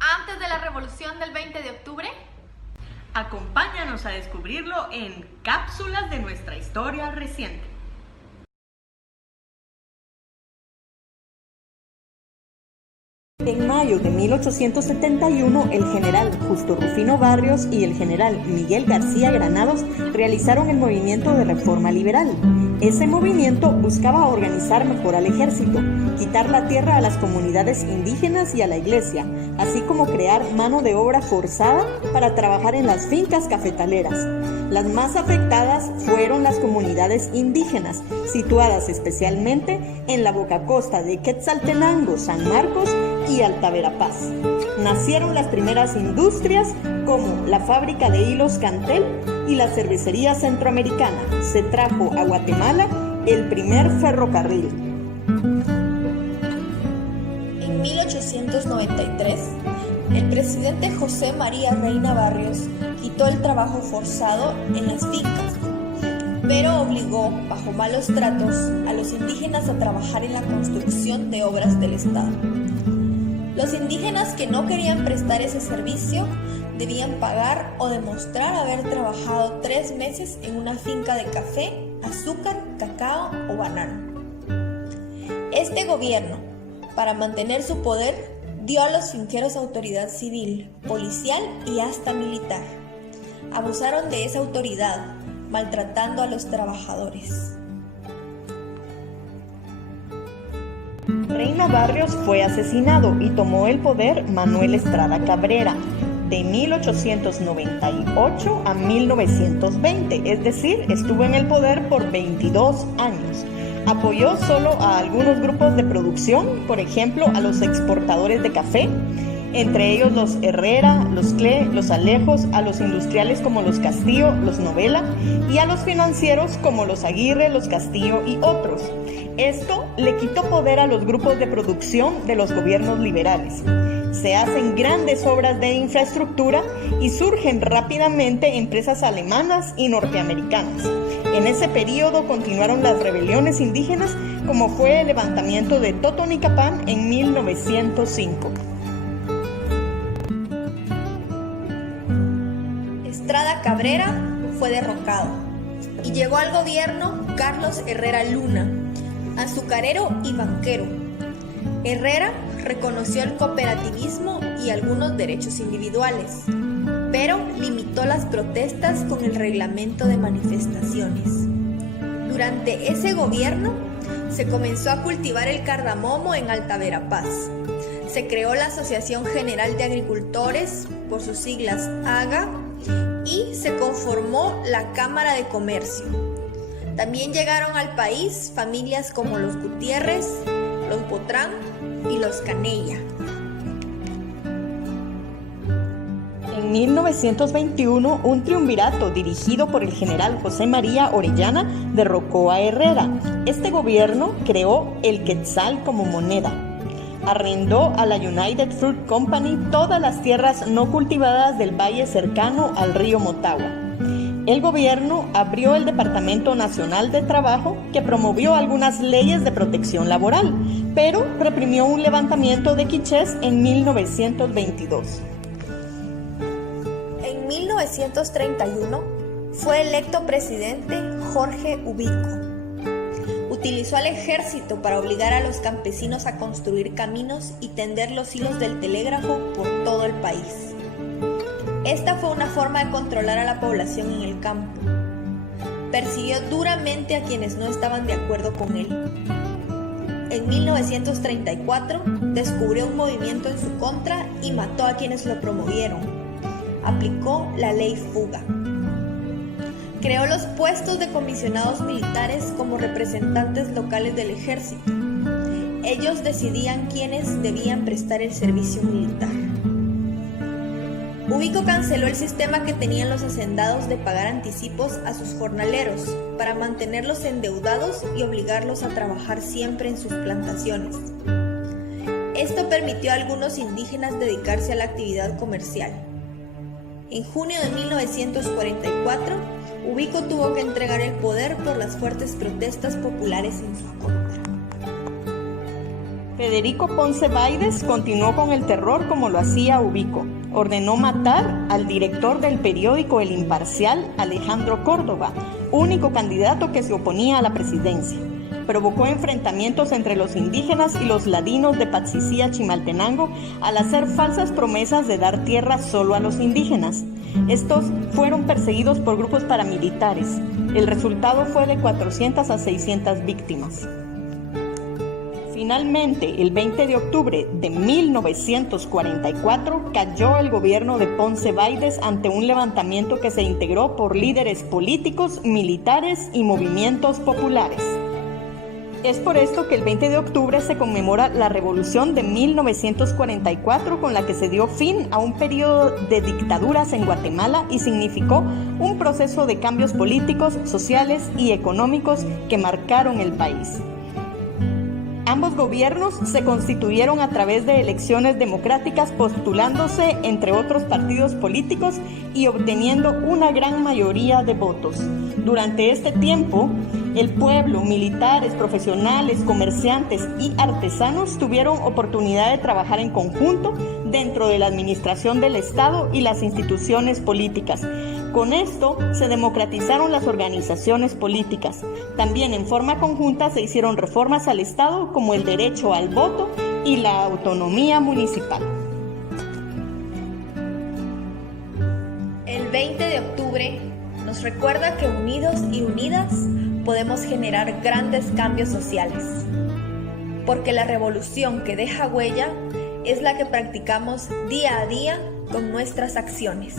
antes de la revolución del 20 de octubre? Acompáñanos a descubrirlo en Cápsulas de nuestra historia reciente. En mayo de 1871, el general Justo Rufino Barrios y el general Miguel García Granados realizaron el movimiento de reforma liberal. Ese movimiento buscaba organizar mejor al ejército, quitar la tierra a las comunidades indígenas y a la iglesia, así como crear mano de obra forzada para trabajar en las fincas cafetaleras. Las más afectadas fueron las comunidades indígenas, situadas especialmente en la bocacosta de Quetzaltenango, San Marcos y Alta Verapaz. Nacieron las primeras industrias como la fábrica de hilos Cantel y la cervecería centroamericana. Se trajo a Guatemala el primer ferrocarril. En 1893, el presidente José María Reina Barrios quitó el trabajo forzado en las fincas, pero obligó, bajo malos tratos, a los indígenas a trabajar en la construcción de obras del Estado. Los indígenas que no querían prestar ese servicio debían pagar o demostrar haber trabajado 3 meses en una finca de café, azúcar, cacao o banano. Este gobierno, para mantener su poder, dio a los finqueros autoridad civil, policial y hasta militar. Abusaron de esa autoridad, maltratando a los trabajadores. Reina Barrios fue asesinado y tomó el poder Manuel Estrada Cabrera de 1898 a 1920, es decir, estuvo en el poder por 22 años. Apoyó solo a algunos grupos de producción, por ejemplo, a los exportadores de café, entre ellos los Herrera, los Cle, los Alejos, a los industriales como los Castillo, los Novela, y a los financieros como los Aguirre, los Castillo y otros. Esto le quitó poder a los grupos de producción de los gobiernos liberales. Se hacen grandes obras de infraestructura y surgen rápidamente empresas alemanas y norteamericanas. En ese periodo continuaron las rebeliones indígenas, como fue el levantamiento de Totonicapán en 1905. Estrada Cabrera fue derrocado y llegó al gobierno Carlos Herrera Luna, azucarero y banquero. Herrera reconoció el cooperativismo y algunos derechos individuales, pero limitó las protestas con el reglamento de manifestaciones. Durante ese gobierno se comenzó a cultivar el cardamomo en Alta Verapaz. Se creó la Asociación General de Agricultores, por sus siglas AGA, y se conformó la Cámara de Comercio. También llegaron al país familias como los Gutiérrez, los Botrán y los Canella. En 1921, un triunvirato dirigido por el general José María Orellana derrocó a Herrera. Este gobierno creó el quetzal como moneda. Arrendó a la United Fruit Company todas las tierras no cultivadas del valle cercano al río Motagua. El gobierno abrió el Departamento Nacional de Trabajo, que promovió algunas leyes de protección laboral, pero reprimió un levantamiento de quichés en 1922. En 1931 fue electo presidente Jorge Ubico. Utilizó al ejército para obligar a los campesinos a construir caminos y tender los hilos del telégrafo por todo el país. Esta fue una forma de controlar a la población en el campo. Persiguió duramente a quienes no estaban de acuerdo con él. En 1934 descubrió un movimiento en su contra y mató a quienes lo promovieron. Aplicó la ley Fuga. Creó los puestos de comisionados militares como representantes locales del ejército. Ellos decidían quiénes debían prestar el servicio militar. Ubico canceló el sistema que tenían los hacendados de pagar anticipos a sus jornaleros para mantenerlos endeudados y obligarlos a trabajar siempre en sus plantaciones. Esto permitió a algunos indígenas dedicarse a la actividad comercial. En junio de 1944, Ubico tuvo que entregar el poder por las fuertes protestas populares en su contra. Federico Ponce Báides continuó con el terror como lo hacía Ubico. Ordenó matar al director del periódico El Imparcial, Alejandro Córdoba, único candidato que se oponía a la presidencia. Provocó enfrentamientos entre los indígenas y los ladinos de Patsicía, Chimaltenango, al hacer falsas promesas de dar tierra solo a los indígenas. Estos fueron perseguidos por grupos paramilitares. El resultado fue de 400 a 600 víctimas. Finalmente, el 20 de octubre de 1944, cayó el gobierno de Ponce Báides ante un levantamiento que se integró por líderes políticos, militares y movimientos populares. Es por esto que el 20 de octubre se conmemora la Revolución de 1944, con la que se dio fin a un periodo de dictaduras en Guatemala y significó un proceso de cambios políticos, sociales y económicos que marcaron el país. Ambos gobiernos se constituyeron a través de elecciones democráticas, postulándose entre otros partidos políticos y obteniendo una gran mayoría de votos. Durante este tiempo, el pueblo, militares, profesionales, comerciantes y artesanos tuvieron oportunidad de trabajar en conjunto dentro de la administración del Estado y las instituciones políticas. Con esto se democratizaron las organizaciones políticas. También en forma conjunta se hicieron reformas al Estado como el derecho al voto y la autonomía municipal. El 20 de octubre nos recuerda que unidos y unidas podemos generar grandes cambios sociales, porque la revolución que deja huella es la que practicamos día a día con nuestras acciones.